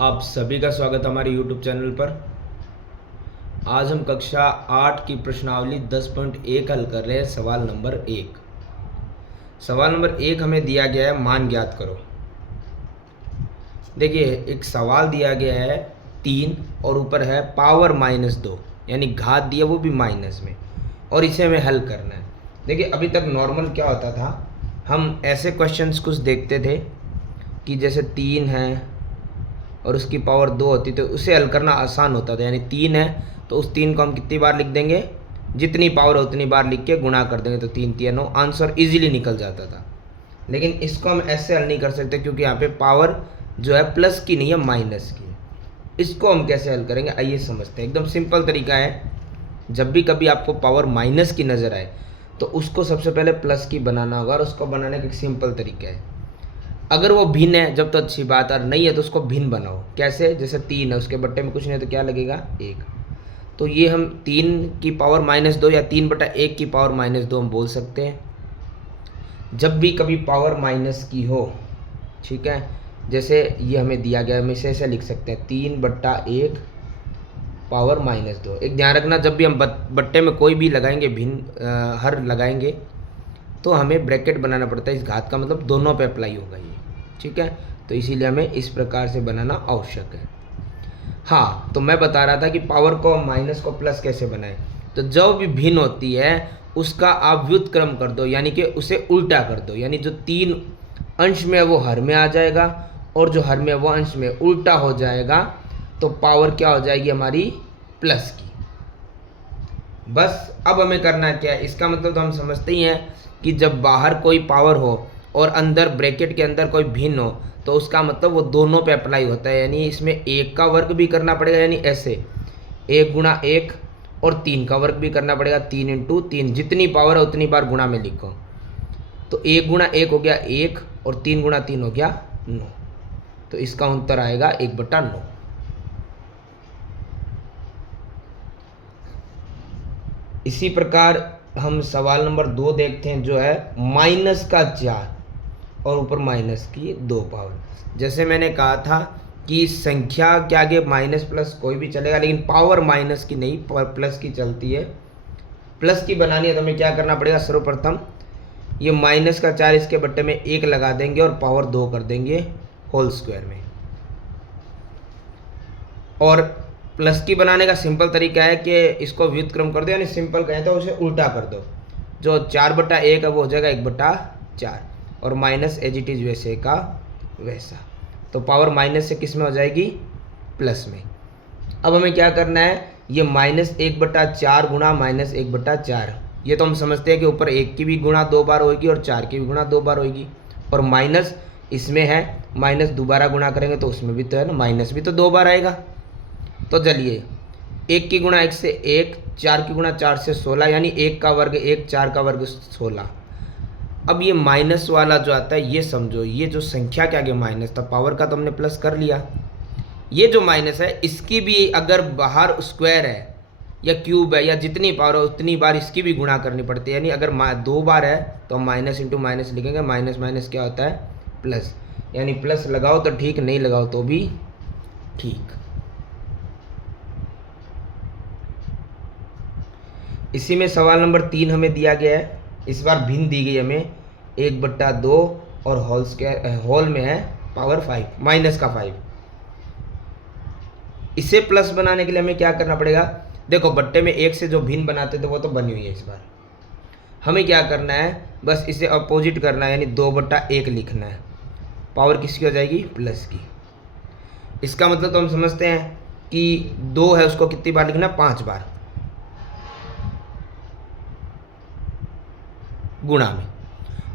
आप सभी का स्वागत है हमारे YouTube चैनल पर। आज हम कक्षा 8 की प्रश्नावली 10.1 हल कर रहे हैं। सवाल नंबर 1। सवाल नंबर 1 हमें दिया गया है, मान ज्ञात करो। देखिए, एक सवाल दिया गया है 3 और ऊपर है पावर -2, यानी घात दिया वो भी माइनस में, और इसे हमें हल करना है। देखिए, अभी तक नॉर्मल क्या होता था, हम ऐसे क्वेश्चंस कुछ देखते थे कि जैसे 3 है और उसकी पावर 2 होती, तो उसे हल करना आसान होता था। यानी 3 है तो उस 3 को हम कितनी बार लिख देंगे, जितनी पावर है उतनी बार लिख के गुणा कर देंगे, तो 3 3 9, आंसर इजीली निकल जाता था। लेकिन इसको हम ऐसे हल नहीं कर सकते क्योंकि यहाँ पे पावर जो है प्लस की नहीं है, माइनस की है। इसको हम कैसे हल करेंगे, आइए समझते हैं। एकदम सिंपल तरीका है। जब भी कभी आपको पावर माइनस की नज़र आए तो उसको सबसे पहले प्लस की बनाना होगा, और उसको बनाने का एक सिंपल तरीका है। अगर वो भिन्न है जब तो अच्छी बात, और नहीं है तो उसको भिन्न बनाओ। कैसे? जैसे 3 है, उसके बट्टे में कुछ नहीं है तो क्या लगेगा, 1। तो ये हम 3 की पावर -2 या 3/1 की पावर -2 हम बोल सकते हैं। जब भी कभी पावर माइनस की हो, ठीक है, जैसे ये हमें दिया गया, हम इसे ऐसे लिख सकते हैं 3/1 पावर -2। एक ध्यान रखना, जब भी हम बट्टे में कोई भी लगाएंगे, भिन्न हर लगाएंगे, तो हमें ब्रैकेट बनाना पड़ता है। इस घात का मतलब दोनों पे अप्लाई होगा ये, ठीक है। तो इसीलिए हमें इस प्रकार से बनाना आवश्यक है। हाँ, तो मैं बता रहा था कि पावर को, माइनस को प्लस कैसे बनाएं। तो जो भी भिन्न होती है उसका आप व्युत्क्रम कर दो, यानी कि उसे उल्टा कर दो। यानी जो 3 अंश में है वो हर में आ जाएगा, और जो हर में है वो अंश में उल्टा हो जाएगा। तो पावर क्या हो जाएगी हमारी, प्लस की। बस अब हमें करना क्या है, इसका मतलब तो हम समझते ही हैं कि जब बाहर कोई पावर हो और अंदर ब्रैकेट के अंदर कोई भिन्न हो, तो उसका मतलब वो दोनों पे अप्लाई होता है। यानी इसमें 1 का वर्ग भी करना पड़ेगा, यानी ऐसे 1 गुणा 1, और 3 का वर्ग भी करना पड़ेगा, 3 इंटू 3। जितनी पावर है उतनी बार गुणा में लिखो। तो 1 गुणा 1 हो गया 1, और 3 गुणा 3 हो गया 9। तो इसका उत्तर आएगा 1/9। इसी प्रकार हम सवाल नंबर 2 देखते हैं, जो है -4 और ऊपर माइनस की 2 पावर। जैसे मैंने कहा था कि संख्या के आगे माइनस प्लस कोई भी चलेगा, लेकिन पावर माइनस की नहीं, प्लस की चलती है। प्लस की बनानी है तो हमें क्या करना पड़ेगा, सर्वप्रथम ये -4 इसके बट्टे में 1 लगा देंगे और पावर 2 कर देंगे होल स्क्वायर में। और प्लस की बनाने का सिंपल तरीका है कि इसको व्युत्क्रम कर दो, यानी सिंपल कहें तो उसे उल्टा कर दो। जो 4/1 है वो हो जाएगा 1/4, और माइनस एज इट इज़ वैसे का वैसा। तो पावर माइनस से किस में हो जाएगी, प्लस में। अब हमें क्या करना है, ये -1/4 गुणा -1/4, ये तो हम समझते हैं कि ऊपर 1 की भी गुणा 2 बार होगी और 4 की भी गुणा 2 बार होगी, और माइनस इसमें है, माइनस दोबारा गुणा करेंगे तो उसमें भी तो है ना, माइनस भी तो 2 बार आएगा। तो चलिए, 1 की गुणा 1 से 1, 4 की गुणा 4 से 16, यानी 1 का वर्ग 1, 4 का वर्ग 16। अब ये माइनस वाला जो आता है, ये समझो, ये जो संख्या के आगे माइनस था, पावर का तो हमने प्लस कर लिया। ये जो माइनस है, इसकी भी अगर बाहर स्क्वायर है या क्यूब है या जितनी पावर है उतनी बार इसकी भी गुणा करनी पड़ती है। यानी अगर 2 बार है तो हम माइनस इंटू माइनस लिखेंगे। माइनस माइनस क्या होता है, प्लस। यानी प्लस लगाओ तो ठीक, नहीं लगाओ तो भी ठीक। इसी में सवाल नंबर 3 हमें दिया गया है। इस बार भिन्न दी गई हमें 1/2, और होल स्क्वायर, होल में है पावर 5, माइनस का 5। इसे प्लस बनाने के लिए हमें क्या करना पड़ेगा, देखो बट्टे में 1 से जो भिन्न बनाते थे वो तो बनी हुई है। इस बार हमें क्या करना है, बस इसे अपोजिट करना है, यानी 2/1 लिखना है। पावर किसकी हो जाएगी, प्लस की। इसका मतलब तो हम समझते हैं कि 2 है उसको कितनी बार लिखना है, 5 बार गुणा में।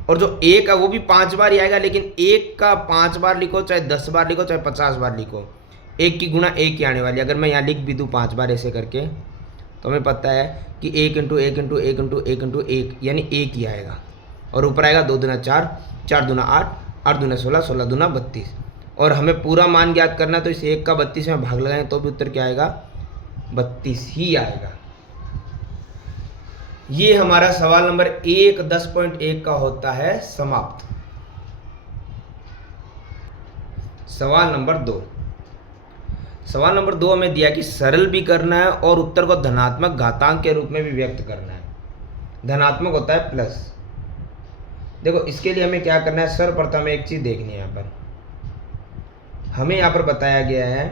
और जो 1 है वो भी 5 बार ही आएगा, लेकिन 1 का 5 बार लिखो, चाहे 10 बार लिखो, चाहे 50 बार लिखो, 1 की गुणा 1 ही आने वाली है। अगर मैं यहाँ लिख भी दूँ 5 बार ऐसे करके, तो हमें पता है कि 1 इंटू 1 इंटू 1 इंटू 1 इंटू 1, यानी 1 ही आएगा। और ऊपर आएगा 2 दूना 4, 4 दूना 8, 8 दूना 16, 16 दूना 32। और हमें पूरा मान ज्ञात करना, तो इस 1 का 32 में भाग लगाएं तो भी उत्तर क्या आएगा, 32 ही आएगा। ये हमारा सवाल नंबर 1 10.1 का होता है समाप्त। सवाल नंबर 2, सवाल नंबर 2 हमें दिया कि सरल भी करना है और उत्तर को धनात्मक घातांक के रूप में भी व्यक्त करना है। धनात्मक होता है प्लस। देखो इसके लिए हमें क्या करना है, सर्वप्रथम एक चीज़ देखनी है। यहाँ पर हमें यहाँ पर बताया गया है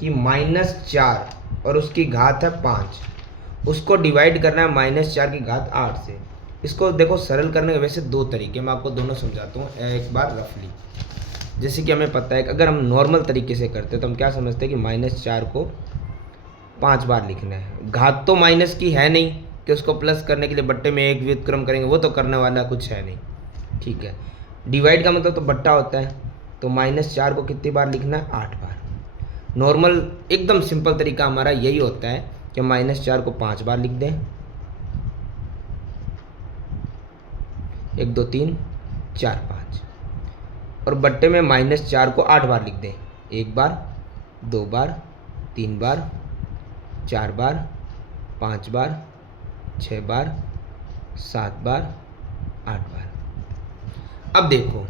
कि -4 और उसकी घात है 5, उसको डिवाइड करना है -4 की घात 8 से। इसको देखो सरल करने के वैसे 2 तरीके, मैं आपको दोनों समझाता हूँ एक बार रफली। जैसे कि हमें पता है कि अगर हम नॉर्मल तरीके से करते तो हम क्या समझते हैं कि -4 को 5 बार लिखना है। घात तो माइनस की है नहीं कि उसको प्लस करने के लिए बट्टे में एक व्युत्क्रम करेंगे, वो तो करने वाला कुछ है नहीं, ठीक है। डिवाइड का मतलब तो बट्टा होता है, तो -4 को कितनी बार लिखना है, 8 बार। नॉर्मल एकदम सिंपल तरीका हमारा यही होता है कि -4 को 5 बार लिख दें, 1 2 3 4 5, और बट्टे में -4 को 8 बार लिख दें, 1 बार 2 बार 3 बार 4 बार 5 बार 6 बार 7 बार 8 बार। अब देखो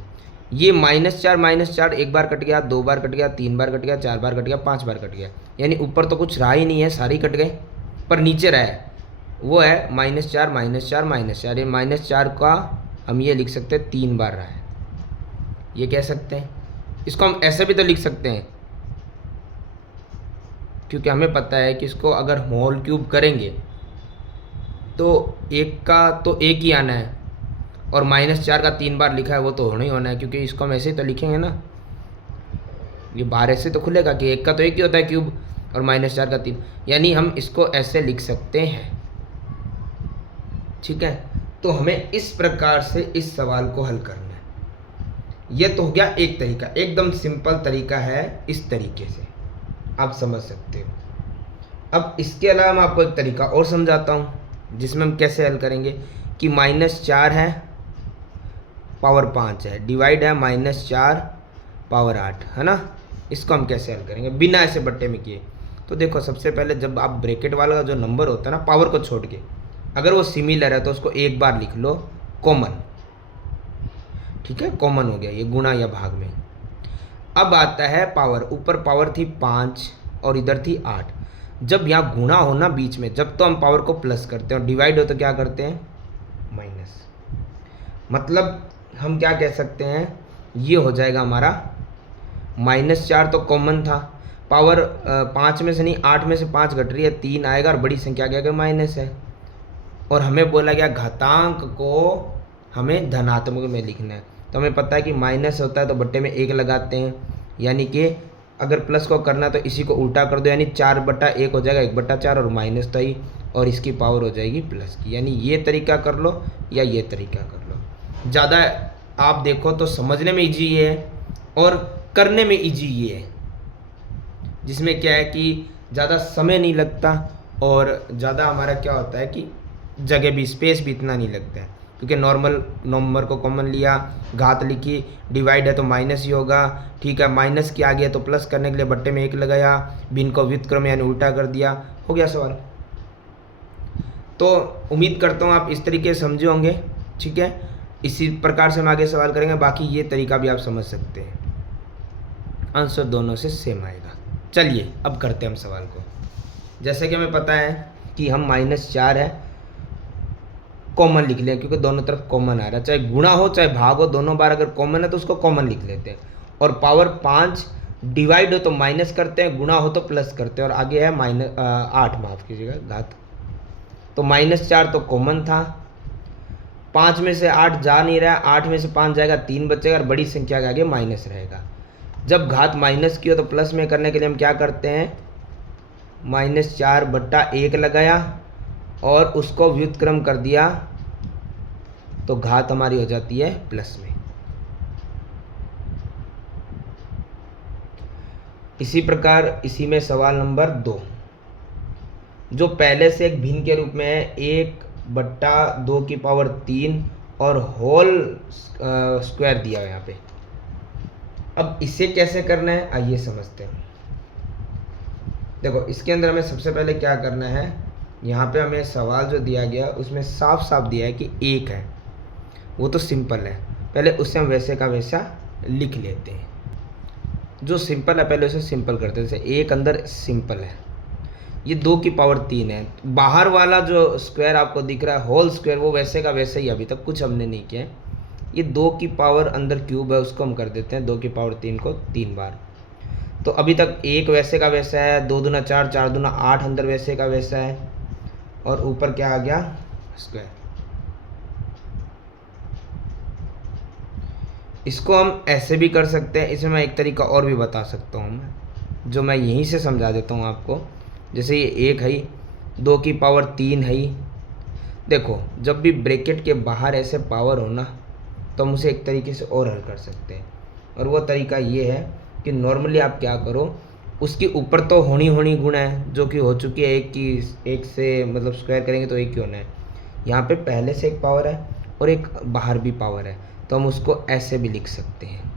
ये -4 एक बार कट गया, 2 बार कट गया, 3 बार कट गया, 4 बार कट गया, 5 बार कट गया, यानी ऊपर तो कुछ रहा ही नहीं है, सारे कट गए। पर नीचे रहा है, वो है -4 -4 ये -4 का हम ये लिख सकते हैं 3 बार रहा है, ये कह सकते हैं। इसको हम ऐसे भी तो लिख सकते हैं, क्योंकि हमें पता है कि इसको अगर होल क्यूब करेंगे तो एक का तो एक ही आना है, और -4 का 3 बार लिखा है वो तो होना ही होना है, क्योंकि इसको हम ऐसे ही तो लिखेंगे ना, ये बाहर ऐसे तो खुलेगा कि एक का तो एक ही होता है क्यूब और -4 का 3, यानी हम इसको ऐसे लिख सकते हैं, ठीक है। तो हमें इस प्रकार से इस सवाल को हल करना है। ये तो हो गया एक तरीका, एकदम सिंपल तरीका है, इस तरीके से आप समझ सकते हो। अब इसके अलावा मैं आपको एक तरीका और समझाता हूँ जिसमें हम कैसे हल करेंगे कि -4 है पावर 5 है, डिवाइड है -4 पावर 8 है ना। इसको हम कैसे हल करेंगे बिना ऐसे बट्टे में किए। तो देखो सबसे पहले जब आप ब्रैकेट वाला जो नंबर होता है ना पावर को छोड़ के, अगर वो सिमिलर है तो उसको एक बार लिख लो कॉमन, ठीक है, कॉमन हो गया ये गुणा या भाग में। अब आता है पावर, ऊपर पावर थी 5 और इधर थी 8। जब यहाँ गुणा हो ना बीच में, जब तो हम पावर को प्लस करते हैं और डिवाइड हो तो क्या करते हैं माइनस। मतलब हम क्या कह सकते हैं, ये हो जाएगा हमारा -4 तो कॉमन था, पावर 5 में से नहीं 8 में से 5 घट रही है, 3 आएगा और बड़ी संख्या क्या क्या माइनस है। और हमें बोला गया घातांक को हमें धनात्मक में लिखना है, तो हमें पता है कि माइनस होता है तो बट्टे में 1 लगाते हैं, यानी कि अगर प्लस को करना है तो इसी को उल्टा कर दो, यानी 4/1 हो जाएगा 1/4 और माइनस तो ही, और इसकी पावर हो जाएगी प्लस की। यानी ये तरीका कर लो या ये तरीका कर लो, ज़्यादा आप देखो तो समझने में ईजी ये है और करने में ईजी ये है, जिसमें क्या है कि ज़्यादा समय नहीं लगता और ज़्यादा हमारा क्या होता है कि जगह भी, स्पेस भी इतना नहीं लगता है, क्योंकि नॉर्मल नंबर को कॉमन लिया, घात लिखी, डिवाइड है तो माइनस ही होगा, ठीक है। माइनस की आ गया तो प्लस करने के लिए बट्टे में 1 लगाया, भिन्न को व्युत्क्रम यानी उल्टा कर दिया, हो गया सवाल। तो उम्मीद करता हूँ आप इस तरीके से समझे होंगे, ठीक है। इसी प्रकार से हम आगे सवाल करेंगे, बाकी ये तरीका भी आप समझ सकते हैं, आंसर दोनों से सेम आएगा। चलिए अब करते हैं हम सवाल को। जैसे कि हमें पता है कि हम -4 है कॉमन लिख लें, क्योंकि दोनों तरफ कॉमन आ रहा है, चाहे गुणा हो चाहे भाग हो, दोनों बार अगर कॉमन है तो उसको कॉमन लिख लेते हैं। और पावर 5 डिवाइड हो तो माइनस करते हैं, गुणा हो तो प्लस करते हैं, और आगे है -8, माफ़ कीजिएगा घात। तो -4 तो कॉमन था, 5 में से 8 जा नहीं रहा, 8 में से 5 जाएगा 3 बचेगा, और बड़ी संख्या के आगे माइनस रहेगा। जब घात माइनस की हो तो प्लस में करने के लिए हम क्या करते हैं, -4/1 लगाया और उसको व्युत्क्रम कर दिया, तो घात हमारी हो जाती है प्लस में। इसी प्रकार इसी में सवाल नंबर 2, जो पहले से एक भिन्न के रूप में है, 1/2 की पावर 3 और होल स्क्वायर दिया है यहाँ पे। अब इसे कैसे करना है आइए समझते हैं। देखो इसके अंदर हमें सबसे पहले क्या करना है, यहाँ पे हमें सवाल जो दिया गया उसमें साफ साफ दिया है कि 1 है, वो तो सिंपल है, पहले उससे हम वैसे का वैसा लिख लेते हैं। जो सिंपल है पहले उसे सिंपल करते हैं। जैसे एक अंदर सिंपल है, ये 2 की पावर 3 है। बाहर वाला जो स्क्वायर आपको दिख रहा है होल स्क्वायर, वो वैसे का वैसे ही, अभी तक कुछ हमने नहीं किया है। ये 2 की पावर अंदर क्यूब है, उसको हम कर देते हैं 2 की पावर 3 को 3 बार। तो अभी तक एक वैसे का वैसा है, 2 दूना 4, 4 दूना 8 अंदर वैसे का वैसा है, और ऊपर क्या आ गया स्क्वायर। इसको हम ऐसे भी कर सकते हैं। इसमें मैं एक तरीका और भी बता सकता हूँ मैं, जो मैं यहीं से समझा देता हूँ आपको। जैसे ये 1 है, 2 की पावर 3 है। देखो जब भी ब्रैकेट के बाहर ऐसे पावर हो ना, तो हम उसे एक तरीके से और हल कर सकते हैं। और वो तरीका ये है कि नॉर्मली आप क्या करो, उसके ऊपर तो होनी गुणा है जो कि हो चुकी है, एक से मतलब स्क्वायर करेंगे तो 1 ही होना है। यहाँ पे पहले से एक पावर है और एक बाहर भी पावर है, तो हम उसको ऐसे भी लिख सकते हैं।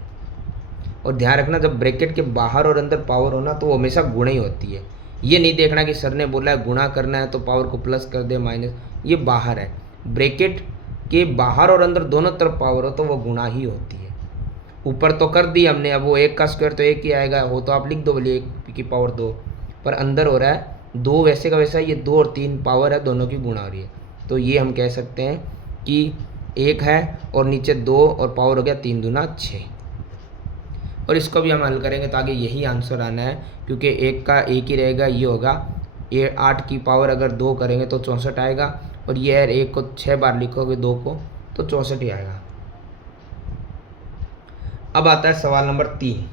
और ध्यान रखना, जब ब्रैकेट के बाहर और अंदर पावर हो ना, तो वो हमेशा गुणा ही होती है। ये नहीं देखना कि सर ने बोला है गुणा करना है तो पावर को प्लस कर दे माइनस, ये बाहर है। ब्रैकेट के बाहर और अंदर दोनों तरफ पावर हो तो वो गुणा ही होती है। ऊपर तो कर दी हमने, अब वो 1 का स्क्वायर तो 1 ही आएगा, हो तो आप लिख दो बोलिए 1 की पावर 2, पर अंदर हो रहा है 2 वैसे का वैसा, ये 2 और 3 पावर है, दोनों की गुणा हो रही है। तो ये हम कह सकते हैं कि 1 है और नीचे 2 और पावर हो गया 3 दूना 6। और इसको भी हम हल करेंगे तो आगे यही आंसर आना है, क्योंकि 1 का 1 ही रहेगा, ये होगा। ये 8 की पावर अगर 2 करेंगे तो 64 आएगा, और ये है 1 को 6 बार लिखोगे 2 को तो 64 ही आएगा। अब आता है सवाल नंबर 3,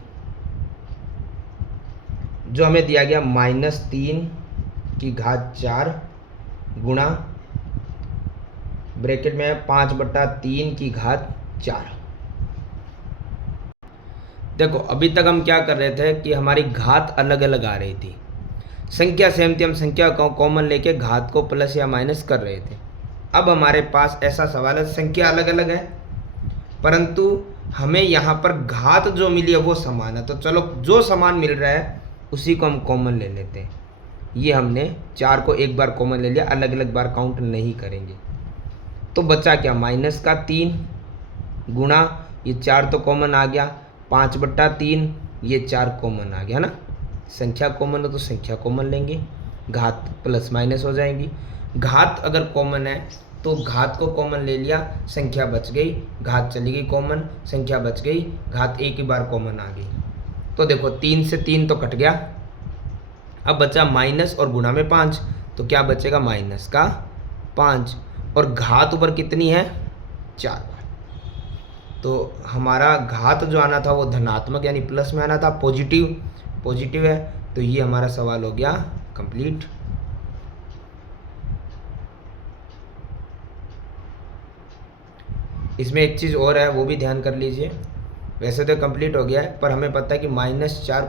जो हमें दिया गया -3 की घात 4 गुणा ब्रैकेट में 5/3 की घात 4। देखो अभी तक हम क्या कर रहे थे कि हमारी घात अलग अलग आ रही थी, संख्या सेम थी, हम संख्या को कॉमन लेके घात को प्लस या माइनस कर रहे थे। अब हमारे पास ऐसा सवाल है, संख्या अलग अलग है परंतु हमें यहाँ पर घात जो मिली है वो समान है। तो चलो जो समान मिल रहा है उसी को हम कॉमन ले लेते हैं। ये हमने 4 को एक बार कॉमन ले लिया, अलग अलग बार काउंट नहीं करेंगे। तो बचा क्या, -3 गुणा ये 4 तो कॉमन आ गया, 5/3 ये 4 कॉमन आ गया ना। संख्या कॉमन हो तो संख्या कॉमन लेंगे, घात प्लस माइनस हो जाएंगी। घात अगर कॉमन है तो घात को कॉमन ले लिया, संख्या बच गई, घात चली गई कॉमन, संख्या बच गई, घात एक ही बार कॉमन आ गई। तो देखो 3 से 3 तो कट गया, अब बचा माइनस और गुणा में 5, तो क्या बचेगा -5, और घात ऊपर कितनी है 4 बार। तो हमारा घात जो आना था वो धनात्मक यानी प्लस में आना था, पॉजिटिव है। तो ये हमारा सवाल हो गया कंप्लीट। इसमें एक चीज़ और है, वो भी ध्यान कर लीजिए। वैसे तो कंप्लीट हो गया है, पर हमें पता है कि -5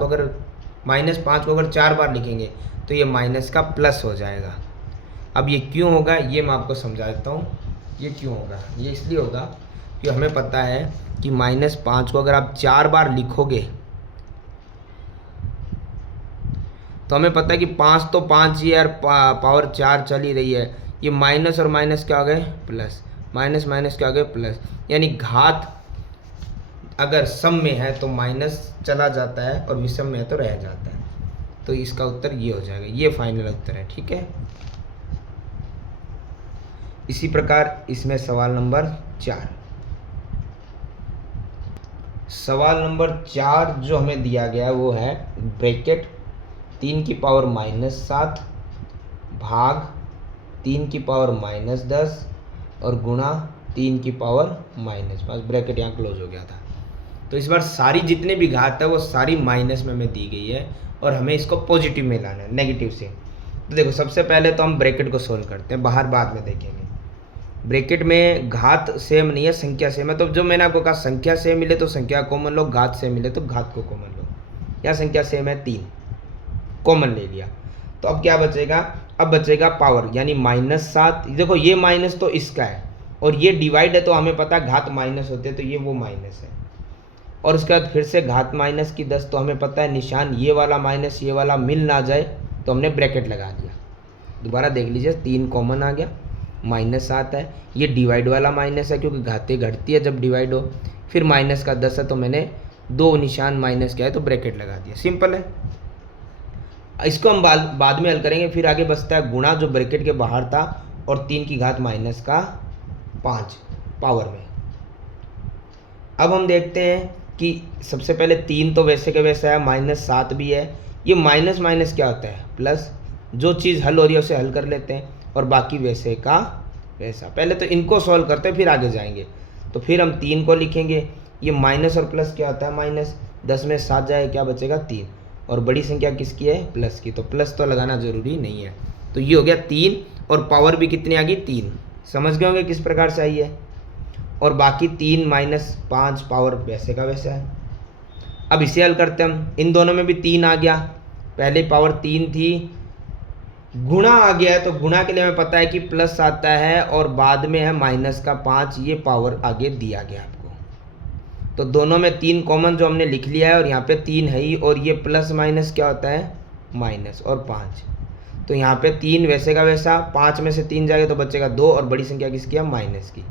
को अगर 4 बार लिखेंगे तो ये माइनस का प्लस हो जाएगा। अब ये क्यों होगा ये मैं आपको समझा देता हूँ। ये क्यों होगा, ये इसलिए होगा कि हमें पता है कि -5 को अगर आप 4 बार लिखोगे तो हमें पता है कि 5 तो 5 ही है और पावर 4 चल ही रही है। ये माइनस और माइनस क्या आ गए प्लस, माइनस माइनस क्या आ गए प्लस, यानी घात अगर सम में है तो माइनस चला जाता है और विषम में है तो रह जाता है। तो इसका उत्तर ये हो जाएगा, ये फाइनल उत्तर है। ठीक है, इसी प्रकार इसमें सवाल नंबर 4 जो हमें दिया गया है वो है ब्रैकेट 3 की पावर -7 भाग 3 की पावर -10 और गुणा 3 की पावर -5। ब्रैकेट यहाँ क्लोज हो गया था। तो इस बार सारी जितने भी घात है वो सारी माइनस में हमें दी गई है और हमें इसको पॉजिटिव में लाना है, नेगेटिव से। तो देखो सबसे पहले तो हम ब्रैकेट को सोल्व करते हैं, बाहर बाद में देखेंगे। ब्रैकेट में घात सेम नहीं है, संख्या सेम है। तो जो मैंने आपको कहा संख्या सेम मिले तो संख्या कॉमन लो, घात सेम मिले तो घात को कॉमन लो। यहाँ संख्या सेम है 3, कॉमन ले लिया। तो अब क्या बचेगा, अब बचेगा पावर यानी -7। देखो ये माइनस तो इसका है और ये डिवाइड है तो हमें पता है घात माइनस होते हैं, तो ये वो माइनस है। और उसके बाद फिर से घात -10, तो हमें पता है निशान ये वाला माइनस ये वाला मिल ना जाए तो हमने ब्रैकेट लगा दिया। दोबारा देख लीजिए 3 कॉमन आ गया, -7 है, ये डिवाइड वाला माइनस है क्योंकि घातें घटती है जब डिवाइड हो। फिर -10 है तो मैंने दो निशान माइनस क्या है तो ब्रैकेट लगा दिया, सिंपल है। इसको हम बाद में हल करेंगे। फिर आगे बचता है गुणा, जो ब्रैकेट के बाहर था, और 3 की घात माइनस का 5 पावर में। अब हम देखते हैं कि सबसे पहले 3 तो वैसे के वैसे है, -7 भी है। ये माइनस माइनस क्या होता है प्लस, जो चीज़ हल हो रही है उसे हल कर लेते हैं और बाकी वैसे का वैसा। पहले तो इनको सॉल्व करते हैं फिर आगे जाएंगे। तो फिर हम 3 को लिखेंगे, ये माइनस और प्लस क्या होता है माइनस, 10 में 7 जाए क्या बचेगा 3, और बड़ी संख्या किसकी है प्लस की, तो प्लस तो लगाना जरूरी नहीं है। तो ये हो गया 3 और पावर भी कितनी आ गई 3, समझ गए होंगे किस प्रकार से आई है। और बाकी 3 माइनस 5 पावर वैसे का वैसा है। अब इसे हल करते हैं हम, इन दोनों में भी 3 आ गया, पहले पावर 3 थी, गुणा आ गया है तो गुणा के लिए हमें पता है कि प्लस आता है और बाद में है माइनस का 5, ये पावर आगे दिया गया आपको। तो दोनों में 3 कॉमन जो हमने लिख लिया है और यहाँ पे 3 है ही, और ये प्लस माइनस क्या होता है माइनस और 5। तो यहाँ पे 3 वैसे का वैसा, 5 में से 3 जाएगा तो बचेगा 2, और बड़ी संख्या किसकी है माइनस की।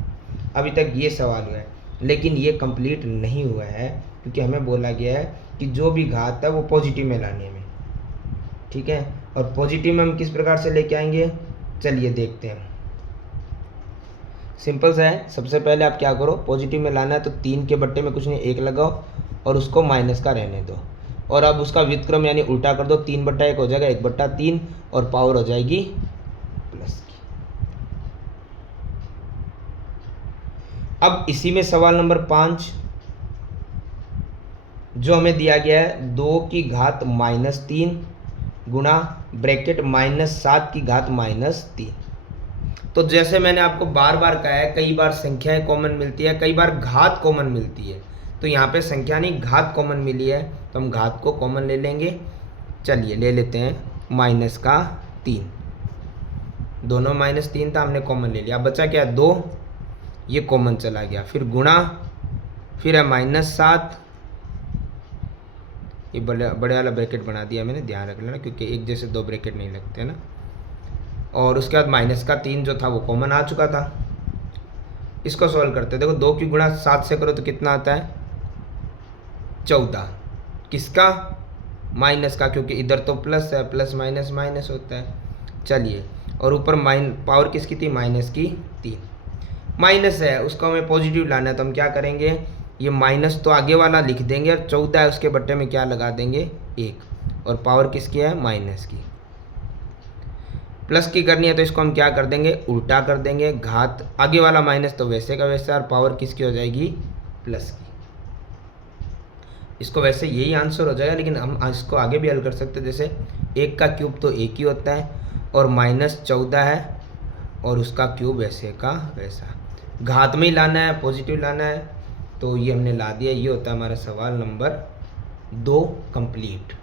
अभी तक ये सवाल हुआ है, लेकिन ये कंप्लीट नहीं हुआ है क्योंकि हमें बोला गया है कि जो भी घात है वो पॉजिटिव में लाने में, ठीक है। और पॉजिटिव में हम किस प्रकार से लेके आएंगे, चलिए देखते हैं। सिंपल सा है, सबसे पहले आप क्या करो, पॉजिटिव में लाना है तो 3 के बट्टे में कुछ नहीं 1 लगाओ और उसको माइनस का रहने दो, और अब उसका व्युत्क्रम यानी उल्टा कर दो, 3/1 हो जाएगा 1/3 और पावर हो जाएगी प्लस की। अब इसी में सवाल नंबर 5 जो हमें दिया गया है, 2 की घात -3 गुणा ब्रैकेट -7 की घात -3। तो जैसे मैंने आपको बार बार कहा है, कई बार संख्याएं कॉमन मिलती है, कई बार घात कॉमन मिलती है। तो यहाँ पे संख्या नहीं घात कॉमन मिली है, तो हम घात को कॉमन ले लेंगे। चलिए ले लेते हैं -3, दोनों -3 था, हमने कॉमन ले लिया। अब बचा क्या 2, ये कॉमन चला गया, फिर गुणा, फिर है -7, ये बड़े वाला ब्रैकेट बना दिया मैंने, ध्यान रख लेना क्योंकि एक जैसे 2 ब्रैकेट नहीं लगते ना। और उसके बाद -3 जो था वो कॉमन आ चुका था। इसको सॉल्व करते हैं, देखो 2 की गुणा 7 से करो तो कितना आता है 14, किसका माइनस का, क्योंकि इधर तो प्लस है, प्लस माइनस माइनस होता है। चलिए, और ऊपर पावर किसकी थी माइनस की 3, माइनस है उसको हमें पॉजिटिव लाना है, तो हम क्या करेंगे, ये माइनस तो आगे वाला लिख देंगे और 14 है उसके बट्टे में क्या लगा देंगे 1, और पावर किसकी है माइनस की। प्लस की करनी है तो इसको हम क्या कर देंगे उल्टा कर देंगे, घात आगे वाला माइनस तो वैसे का वैसा, और पावर किसकी हो जाएगी प्लस की। इसको वैसे यही आंसर हो जाएगा, लेकिन हम इसको आगे भी हल कर सकते हैं। जैसे 1 का क्यूब तो 1 ही होता है, और -14 है और उसका क्यूब वैसे का वैसा, घात में ही लाना है, पॉजिटिव लाना है, तो ये हमने ला दिया। ये होता है हमारा सवाल नंबर 2 कंप्लीट।